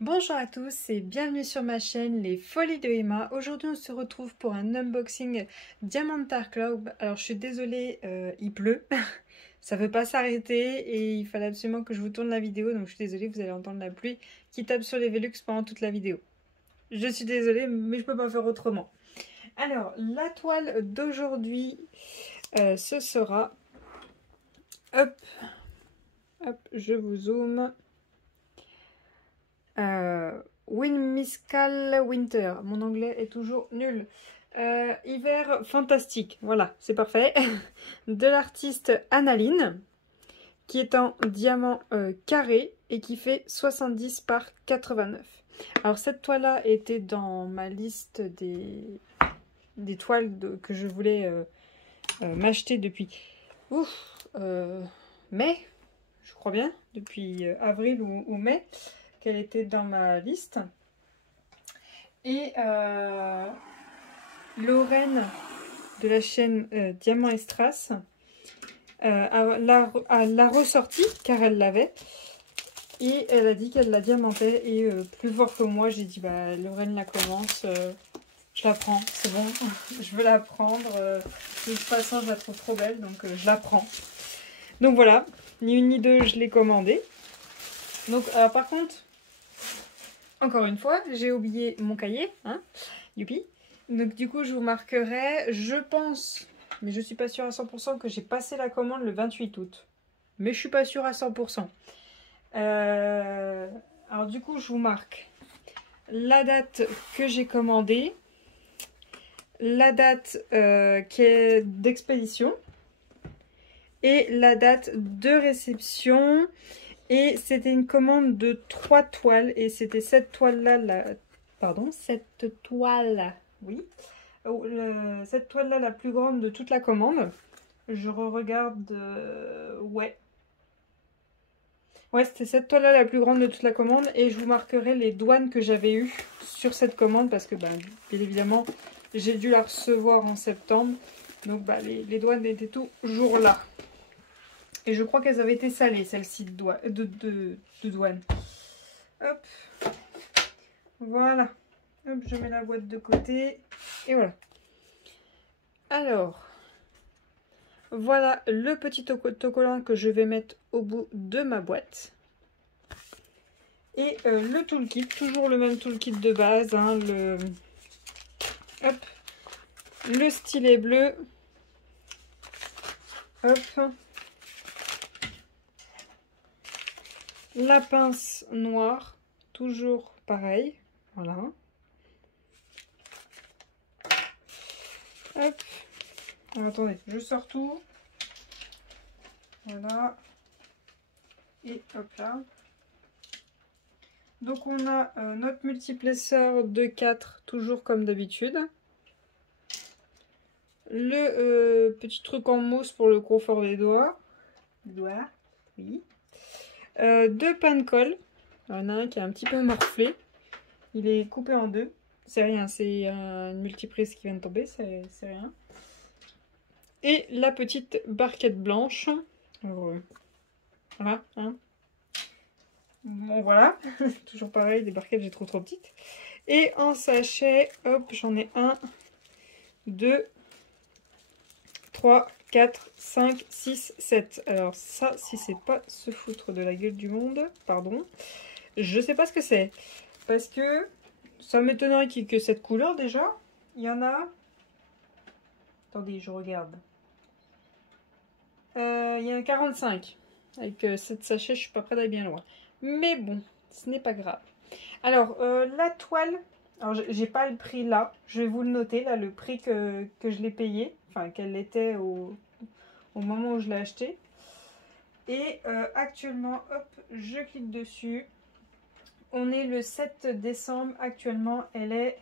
Bonjour à tous et bienvenue sur ma chaîne Les Folies de Emma. Aujourd'hui on se retrouve pour un unboxing Diamantar Club. Alors je suis désolée, il pleut, ça veut pas s'arrêter et il fallait absolument que je vous tourne la vidéo, donc je suis désolée, vous allez entendre la pluie qui tape sur les Velux pendant toute la vidéo. Je suis désolée mais je peux pas faire autrement. Alors la toile d'aujourd'hui ce sera, hop, je vous zoome. Whimsical Winter. Mon anglais est toujours nul. Hiver fantastique. Voilà, c'est parfait. De l'artiste Analine, qui est en diamant carré et qui fait 70 par 89. Alors cette toile-là était dans ma liste des toiles que je voulais m'acheter depuis mai, je crois bien, depuis avril ou mai, qu'elle était dans ma liste. Et Lorraine de la chaîne Diamant et Strass l'a ressortie car elle l'avait. Et elle a dit qu'elle la diamantait. Et plus fort que moi, j'ai dit bah Lorraine la commence. Je la prends, c'est bon. Je veux la prendre. De toute façon, je la trouve trop belle. Donc je la prends. Donc voilà. Ni une ni deux, je l'ai commandée. Donc par contre, encore une fois, j'ai oublié mon cahier. Hein, youpi. Donc du coup, je vous marquerai, je pense, mais je suis pas sûre à 100% que j'ai passé la commande le 28 août. Mais je suis pas sûre à 100%. Alors du coup, je vous marque la date que j'ai commandée, la date qui est d'expédition et la date de réception. Et c'était une commande de 3 toiles et c'était cette toile-là, cette toile, oui. Cette toile-là, la plus grande de toute la commande. Je regarde. Ouais. Ouais, c'était cette toile-là la plus grande de toute la commande. Et je vous marquerai les douanes que j'avais eues sur cette commande. Parce que, bah, bien évidemment, j'ai dû la recevoir en septembre. Donc, bah, les douanes étaient toujours là. Et je crois qu'elles avaient été salées, celles-ci de douane. Hop. Voilà. Hop, je mets la boîte de côté. Et voilà. Alors, voilà le petit autocollant que je vais mettre au bout de ma boîte. Et le toolkit, toujours le même toolkit de base. Hein, hop, le stylet bleu. Hop. La pince noire, toujours pareil. Voilà. Hop. Alors, attendez, je sors tout. Voilà. Et hop là. Donc on a notre multiplesseur de 4, toujours comme d'habitude. Le petit truc en mousse pour le confort des doigts. Oui. 2 pains de colle. Il y en a un qui est un petit peu morflé. Il est coupé en deux. C'est rien, c'est une multiprise qui vient de tomber, c'est rien. Et la petite barquette blanche. Alors, voilà, hein. Bon, voilà. Toujours pareil, les barquettes, j'ai trop petites. Et en sachet, hop, j'en ai 1, 2, 3, 4, 5, 6, 7. Alors ça, si c'est pas se foutre de la gueule du monde, pardon, je sais pas ce que c'est. Parce que ça m'étonnerait qu'il y ait que cette couleur déjà. Il y en a... Attendez, je regarde. Il y en a 45. Avec 7 sachets, je suis pas prête d'aller bien loin. Mais bon, ce n'est pas grave. Alors, la toile... Alors, j'ai pas le prix là. Je vais vous le noter, là, le prix que je l'ai payé. Enfin, qu'elle était au moment où je l'ai acheté. Et actuellement, hop, je clique dessus. On est le 7 décembre. Actuellement, elle est...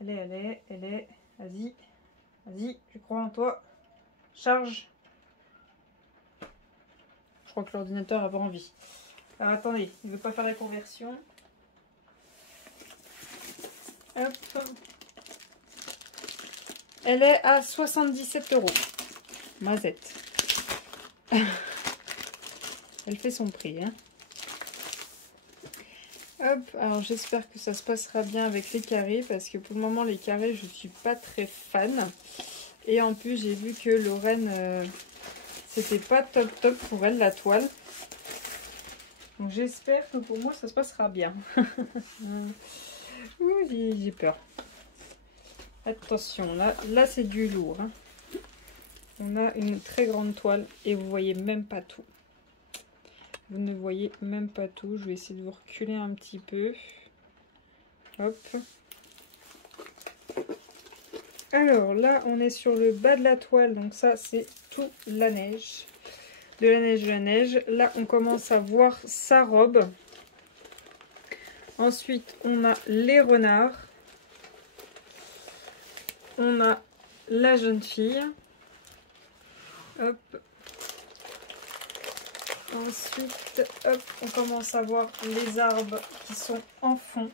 Vas-y, je crois en toi. Charge. Je crois que l'ordinateur a pas envie. Alors attendez, il ne veut pas faire la conversion. Hop. Elle est à 77 €. Mazette. Elle fait son prix. Hein. Hop, alors j'espère que ça se passera bien avec les carrés, parce que pour le moment les carrés je suis pas très fan. Et en plus j'ai vu que Lorraine, c'était pas top pour elle la toile. Donc j'espère que pour moi ça se passera bien. Ouh, j'ai peur. Attention, là c'est du lourd. Hein. On a une très grande toile et vous voyez même pas tout. Vous ne voyez même pas tout. Je vais essayer de vous reculer un petit peu. Hop. Alors là, on est sur le bas de la toile. Donc ça, c'est tout la neige. De la neige, de la neige. Là, on commence à voir sa robe. Ensuite, on a les renards. On a la jeune fille. Hop. Ensuite, hop, on commence à voir les arbres qui sont en fond.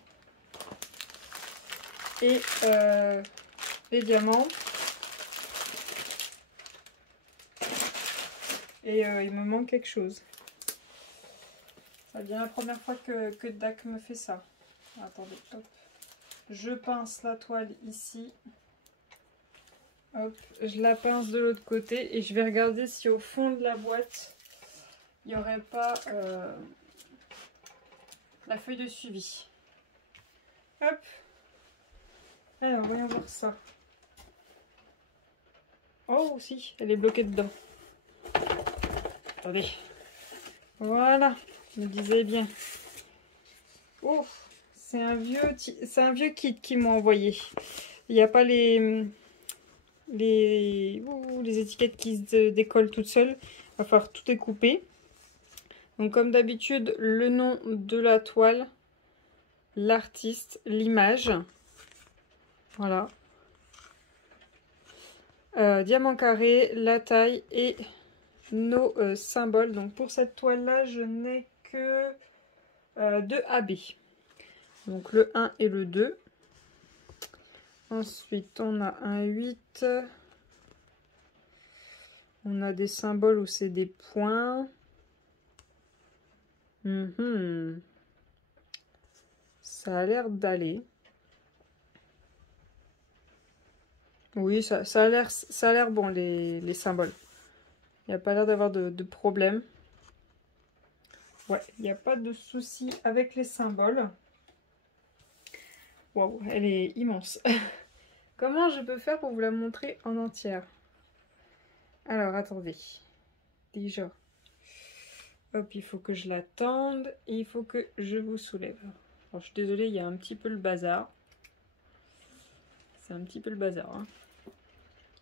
Et les diamants. Et il me manque quelque chose. Ça devient la première fois que Dak me fait ça. Attendez, hop. Je pince la toile ici. Hop, je la pince de l'autre côté. Et je vais regarder si au fond de la boîte, il n'y aurait pas la feuille de suivi. Hop. Alors, voyons voir ça. Oh, si, elle est bloquée dedans. Attendez. Voilà, je me disais bien. Oh, c'est un vieux kit qu'ils m'ont envoyé. Il n'y a pas les étiquettes qui se décollent toutes seules. Il va falloir tout découper. Donc comme d'habitude, le nom de la toile, l'artiste, l'image. Voilà. Diamant carré, la taille et nos symboles. Donc pour cette toile là je n'ai que 2 AB, donc le 1 et le 2. Ensuite on a un 8, on a des symboles où c'est des points. Ça a l'air d'aller. Oui, ça a l'air bon les symboles. Il n'y a pas l'air d'avoir de problème. Ouais, il n'y a pas de souci avec les symboles. Waouh, elle est immense. Comment je peux faire pour vous la montrer en entière? Alors, attendez. Déjà. Hop, il faut que je la tende et il faut que je vous soulève. Alors, je suis désolée, il y a un petit peu le bazar. C'est un petit peu le bazar. Hein.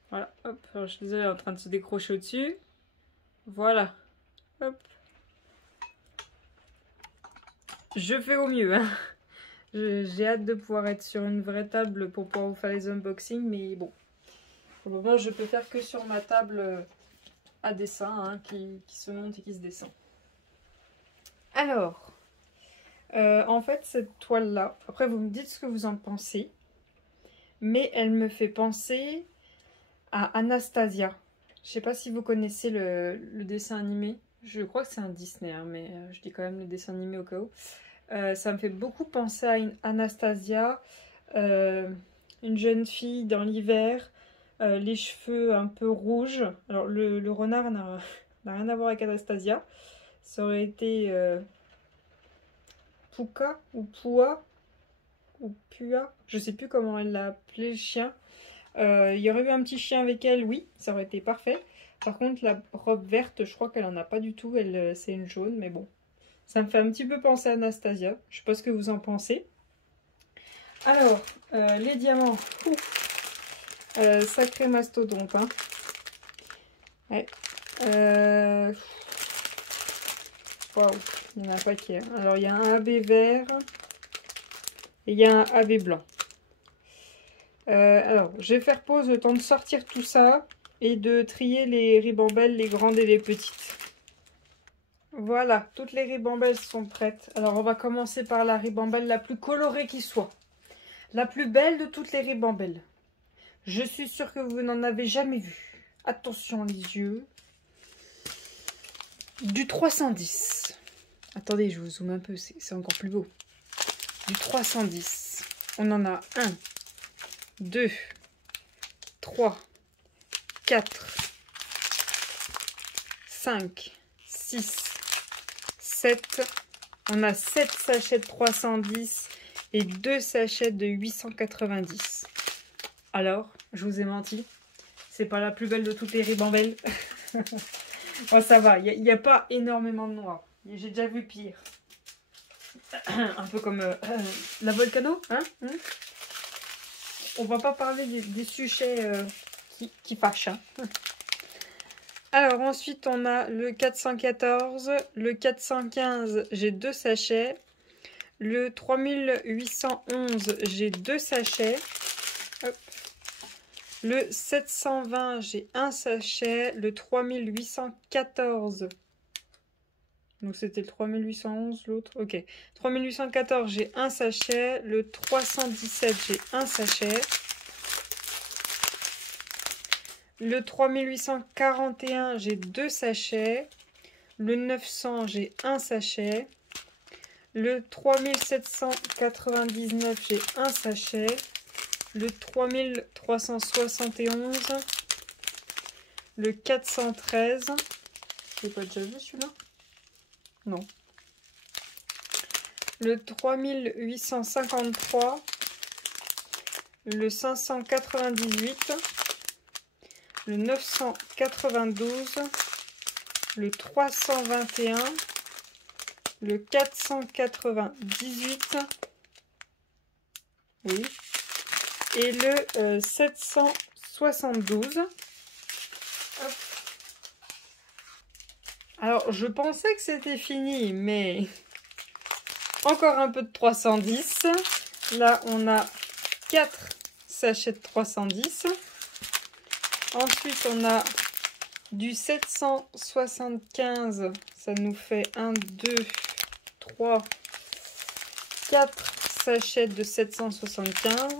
Voilà, hop. Alors, je suis désolée, elle est en train de se décrocher au-dessus. Voilà. Hop. Je fais au mieux. Hein. J'ai hâte de pouvoir être sur une vraie table pour pouvoir vous faire les unboxings. Mais bon, pour le moment, je peux faire que sur ma table à dessin hein, qui se monte et qui se descend. Alors, en fait, cette toile-là, après vous me dites ce que vous en pensez, mais elle me fait penser à Anastasia. Je sais pas si vous connaissez le dessin animé. Je crois que c'est un Disney, hein, mais je dis quand même le dessin animé au cas où. Ça me fait beaucoup penser à une Anastasia, une jeune fille dans l'hiver, les cheveux un peu rouges. Alors le renard n'a rien à voir avec Anastasia. Ça aurait été Puka ou Pua ou Pua. Je sais plus comment elle l'a appelé le chien. Il y aurait eu un petit chien avec elle, oui, ça aurait été parfait. Par contre, la robe verte, je crois qu'elle en a pas du tout. Elle, c'est une jaune, mais bon. Ça me fait un petit peu penser à Anastasia. Je sais pas ce que vous en pensez. Alors, les diamants. Sacré mastodonte. Hein. Ouais. Waouh, il y en a un paquet. Alors, il y a un AB vert. Et il y a un AB blanc. Alors, je vais faire pause le temps de sortir tout ça. Et de trier les ribambelles, les grandes et les petites. Voilà, toutes les ribambelles sont prêtes. Alors, on va commencer par la ribambelle la plus colorée qui soit. La plus belle de toutes les ribambelles. Je suis sûre que vous n'en avez jamais vu. Attention les yeux. Du 310. Attendez, je vous zoome un peu, c'est encore plus beau. du 310. On en a 1, 2, 3, 4, 5, 6, 7. On a 7 sachets de 310 et 2 sachets de 890. Alors, je vous ai menti. C'est pas la plus belle de toutes les ribambelles. Bon, ça va, il n'y a pas énormément de noix. J'ai déjà vu pire. Un peu comme la Volcano, hein, On va pas parler des sujets qui fâchent. Hein. Alors ensuite on a le 414, le 415, j'ai 2 sachets. Le 3811, j'ai 2 sachets. Hop. Le 720, j'ai 1 sachet. Le 3814, donc c'était le 3811 l'autre. Ok. 3814, j'ai 1 sachet. Le 317, j'ai 1 sachet. Le 3841, j'ai 2 sachets. Le 900, j'ai 1 sachet. Le 3799, j'ai 1 sachet. Le 3371. Le 413. J'ai pas déjà vu celui-là? Non. Le 3853. Le 598. Le 992. Le 321. Le 498. Oui. Et le 772. Hop. Alors, je pensais que c'était fini, mais encore un peu de 310. Là, on a 4 sachets de 310. Ensuite, on a du 775. Ça nous fait 1, 2, 3, 4 sachets de 775.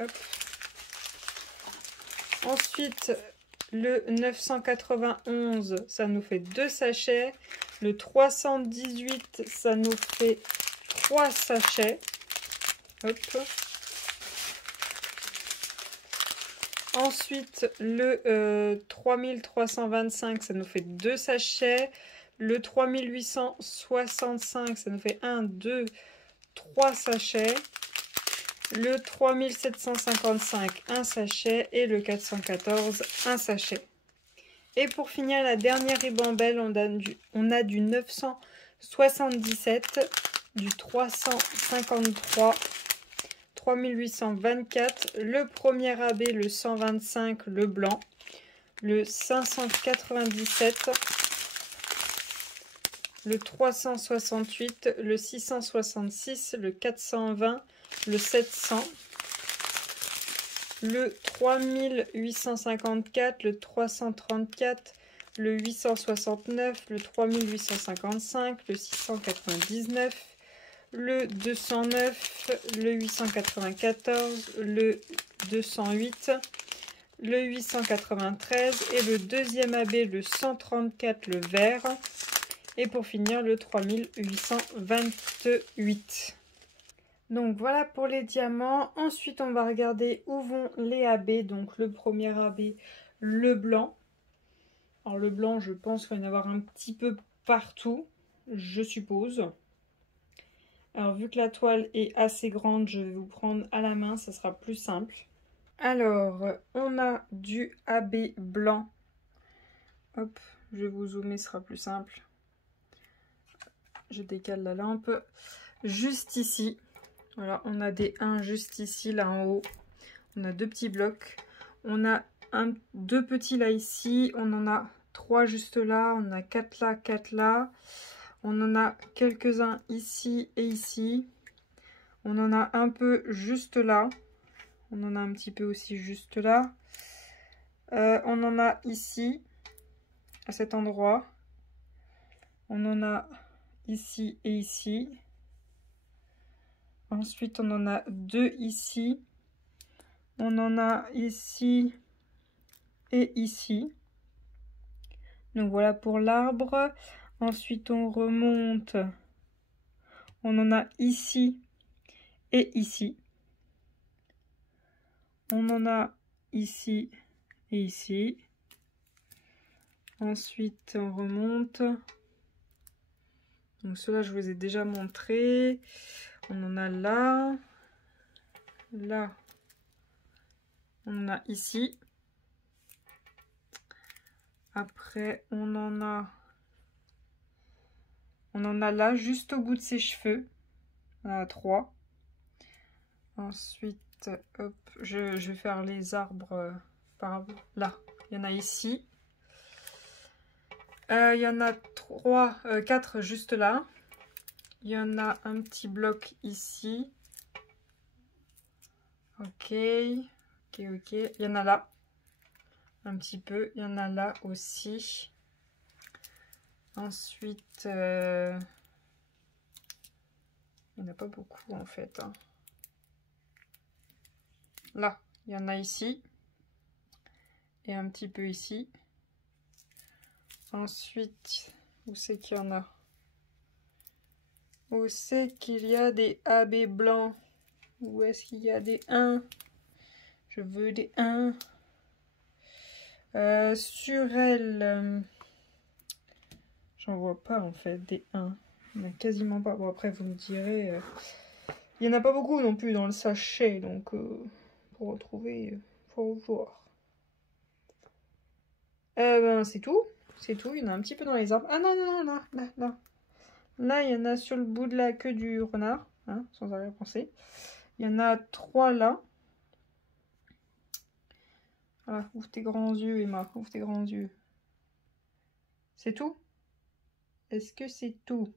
Hop. Ensuite, le 991, ça nous fait 2 sachets. Le 318, ça nous fait 3 sachets. Hop. Ensuite, le 3325, ça nous fait 2 sachets. Le 3865, ça nous fait 1, 2, 3 sachets. Le 3755, 1 sachet. Et le 414, 1 sachet. Et pour finir, la dernière ribambelle, on a du 977, du 353, 3824, le premier AB, le 125, le blanc, le 597, le 368, le 666, le 420, le 700, le 3854, le 334, le 869, le 3855, le 699, le 209, le 894, le 208, le 893 et le deuxième AB, le 134, le vert. Et pour finir, le 3828. Donc voilà pour les diamants. Ensuite, on va regarder où vont les AB. Donc le premier AB, le blanc. Alors le blanc, je pense qu'il va y en avoir un petit peu partout, je suppose. Alors vu que la toile est assez grande, je vais vous prendre à la main, ça sera plus simple. Alors, on a du AB blanc. Hop, je vais vous zoomer, ce sera plus simple. Je décale la lampe. Juste ici. Voilà, on a des 1 juste ici, là en haut. On a 2 petits blocs. On a 2 petits là ici. On en a 3 juste là. On a 4 là, 4 là. On en a quelques-uns ici et ici. On en a un peu juste là. On en a un petit peu aussi juste là. On en a ici, à cet endroit. On en a ici et ici. Ensuite, on en a 2 ici. On en a ici et ici. Donc voilà pour l'arbre. Ensuite, on remonte. On en a ici et ici. On en a ici et ici. Ensuite, on remonte. Donc ceux-là, je vous ai déjà montré. On en a là. Là. On en a ici. Après, on en a là, juste au bout de ses cheveux. On en a 3. Ensuite, hop, je vais faire les arbres par là. Il y en a ici. Il y en a 4 juste là. Il y en a un petit bloc ici. Ok. Ok. Il y en a là. Un petit peu. Il y en a là aussi. Ensuite, il n'y en a pas beaucoup en fait. Hein. Là, il y en a ici. Et un petit peu ici. Ensuite, où c'est qu'il y en a? Où c'est qu'il y a des AB blancs? Où est-ce qu'il y a des 1? Je veux des 1. Sur elle, j'en vois pas en fait des 1. Il n'y en a quasiment pas. Bon, après, vous me direz, il n'y en a pas beaucoup non plus dans le sachet. Donc, pour retrouver, faut voir. Ben, c'est tout. C'est tout. Il y en a un petit peu dans les arbres. Ah non, non, non, là, là. Là, il y en a sur le bout de la queue du renard, hein, sans arrière-pensée. Il y en a 3 là. Voilà, ouvre tes grands yeux, Emma, ouvre tes grands yeux. C'est tout? Est-ce que c'est tout?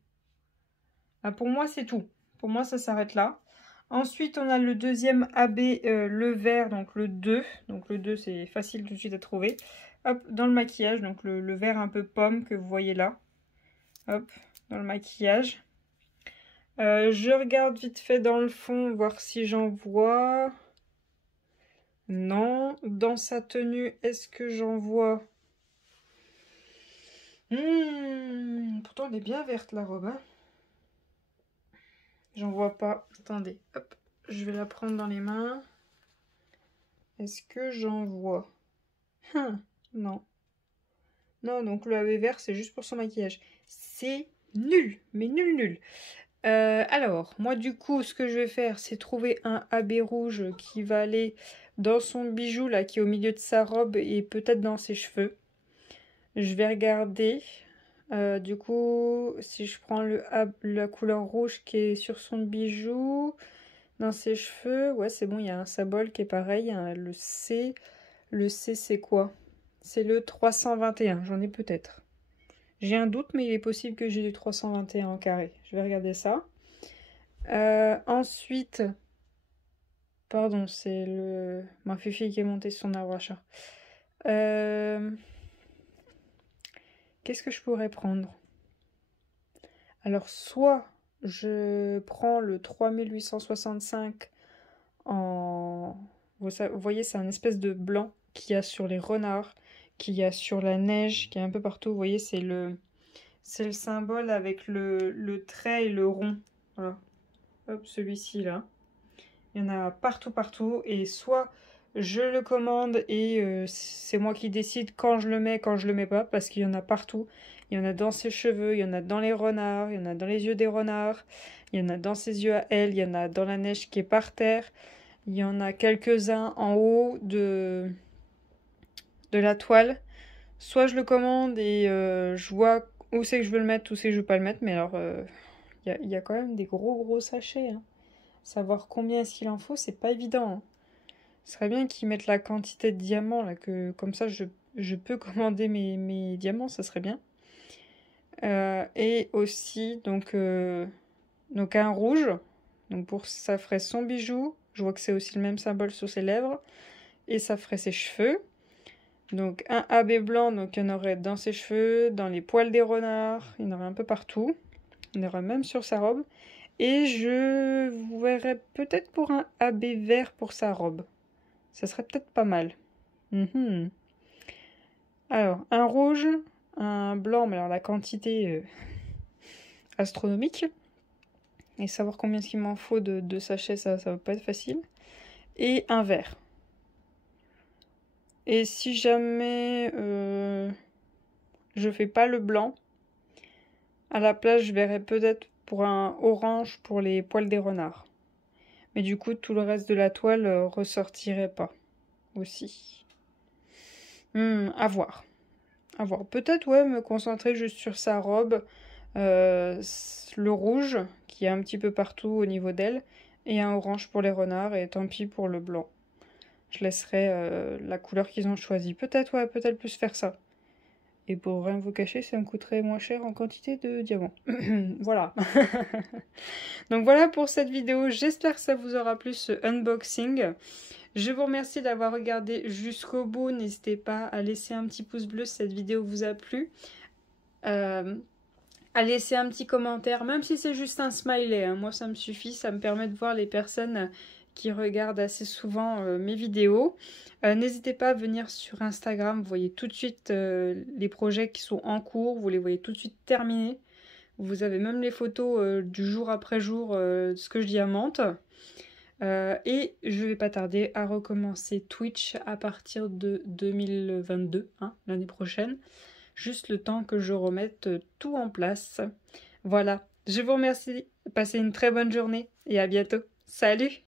Ah, pour moi, c'est tout. Pour moi, ça s'arrête là. Ensuite, on a le deuxième AB, le vert, donc le 2. Donc le 2, c'est facile tout de suite à trouver. Hop, dans le maquillage, donc le vert un peu pomme que vous voyez là. Hop, dans le maquillage. Je regarde vite fait dans le fond, voir si j'en vois. Non. Dans sa tenue, est-ce que j'en vois? Pourtant, elle est bien verte, la robe. Hein, j'en vois pas. Attendez, hop. Je vais la prendre dans les mains. Est-ce que j'en vois? Non. Non, donc le AB vert, c'est juste pour son maquillage. C'est nul, mais nul, nul. Alors, moi, du coup, ce que je vais faire, c'est trouver un AB rouge qui va aller dans son bijou, là, qui est au milieu de sa robe et peut-être dans ses cheveux. Je vais regarder. Du coup, si je prends la couleur rouge qui est sur son bijou, dans ses cheveux, ouais, c'est bon, il y a un symbole qui est pareil, hein, le C. Le C, c'est quoi? C'est le 321, j'en ai peut-être. J'ai un doute, mais il est possible que j'ai du 321 en carré. Je vais regarder ça. Ensuite, pardon, c'est ma fifi qui est montée sur son arbre à chat. Qu'est-ce que je pourrais prendre? Alors, soit je prends le 3865 en... Vous voyez, c'est un espèce de blanc qu'il y a sur les renards, qu'il y a sur la neige, qui est un peu partout. Vous voyez, c'est le symbole avec le trait et le rond. Voilà. Hop, celui-ci là. Il y en a partout, partout. Et soit je le commande et c'est moi qui décide quand je le mets, quand je le mets pas, parce qu'il y en a partout. Il y en a dans ses cheveux, il y en a dans les renards, il y en a dans les yeux des renards, il y en a dans ses yeux à elle, il y en a dans la neige qui est par terre. Il y en a quelques-uns en haut de la toile. Soit je le commande et je vois où c'est que je veux le mettre, où c'est que je veux pas le mettre. Mais alors, il y a quand même des gros sachets. Hein. Savoir combien est-ce qu'il en faut, c'est pas évident. Hein. Ce serait bien qu'ils mettent la quantité de diamants, là, que comme ça je peux commander mes diamants, ça serait bien. Et aussi, donc un rouge. Donc ça ferait son bijou. Je vois que c'est aussi le même symbole sur ses lèvres. Et ça ferait ses cheveux. Donc un AB blanc, donc il y en aurait dans ses cheveux, dans les poils des renards, il y en aurait un peu partout. Il y en aurait même sur sa robe. Et je verrais peut-être pour un AB vert pour sa robe. Ça serait peut-être pas mal. Alors, un rouge, un blanc, mais alors la quantité astronomique. Et savoir combien il m'en faut de sachets, ça va pas être facile. Et un verre. Et si jamais je fais pas le blanc, à la place je verrais peut-être pour un orange pour les poils des renards. Mais du coup tout le reste de la toile ressortirait pas aussi. À voir. À voir. Peut-être ouais me concentrer juste sur sa robe, le rouge qui est un petit peu partout au niveau d'elle, et un orange pour les renards, et tant pis pour le blanc. Je laisserai la couleur qu'ils ont choisie. Peut-être, ouais, peut-être plus faire ça. Et pour rien vous cacher, ça me coûterait moins cher en quantité de diamants. Voilà. Donc voilà pour cette vidéo. J'espère que ça vous aura plu, ce unboxing. Je vous remercie d'avoir regardé jusqu'au bout. N'hésitez pas à laisser un petit pouce bleu si cette vidéo vous a plu. À laisser un petit commentaire, même si c'est juste un smiley. Hein. Moi, ça me suffit. Ça me permet de voir les personnes qui regardent assez souvent mes vidéos. N'hésitez pas à venir sur Instagram, vous voyez tout de suite les projets qui sont en cours, vous les voyez tout de suite terminés. Vous avez même les photos du jour après jour de ce que je diamante. Et je vais pas tarder à recommencer Twitch à partir de 2022, hein, l'année prochaine. Juste le temps que je remette tout en place. Voilà, je vous remercie, passez une très bonne journée et à bientôt. Salut!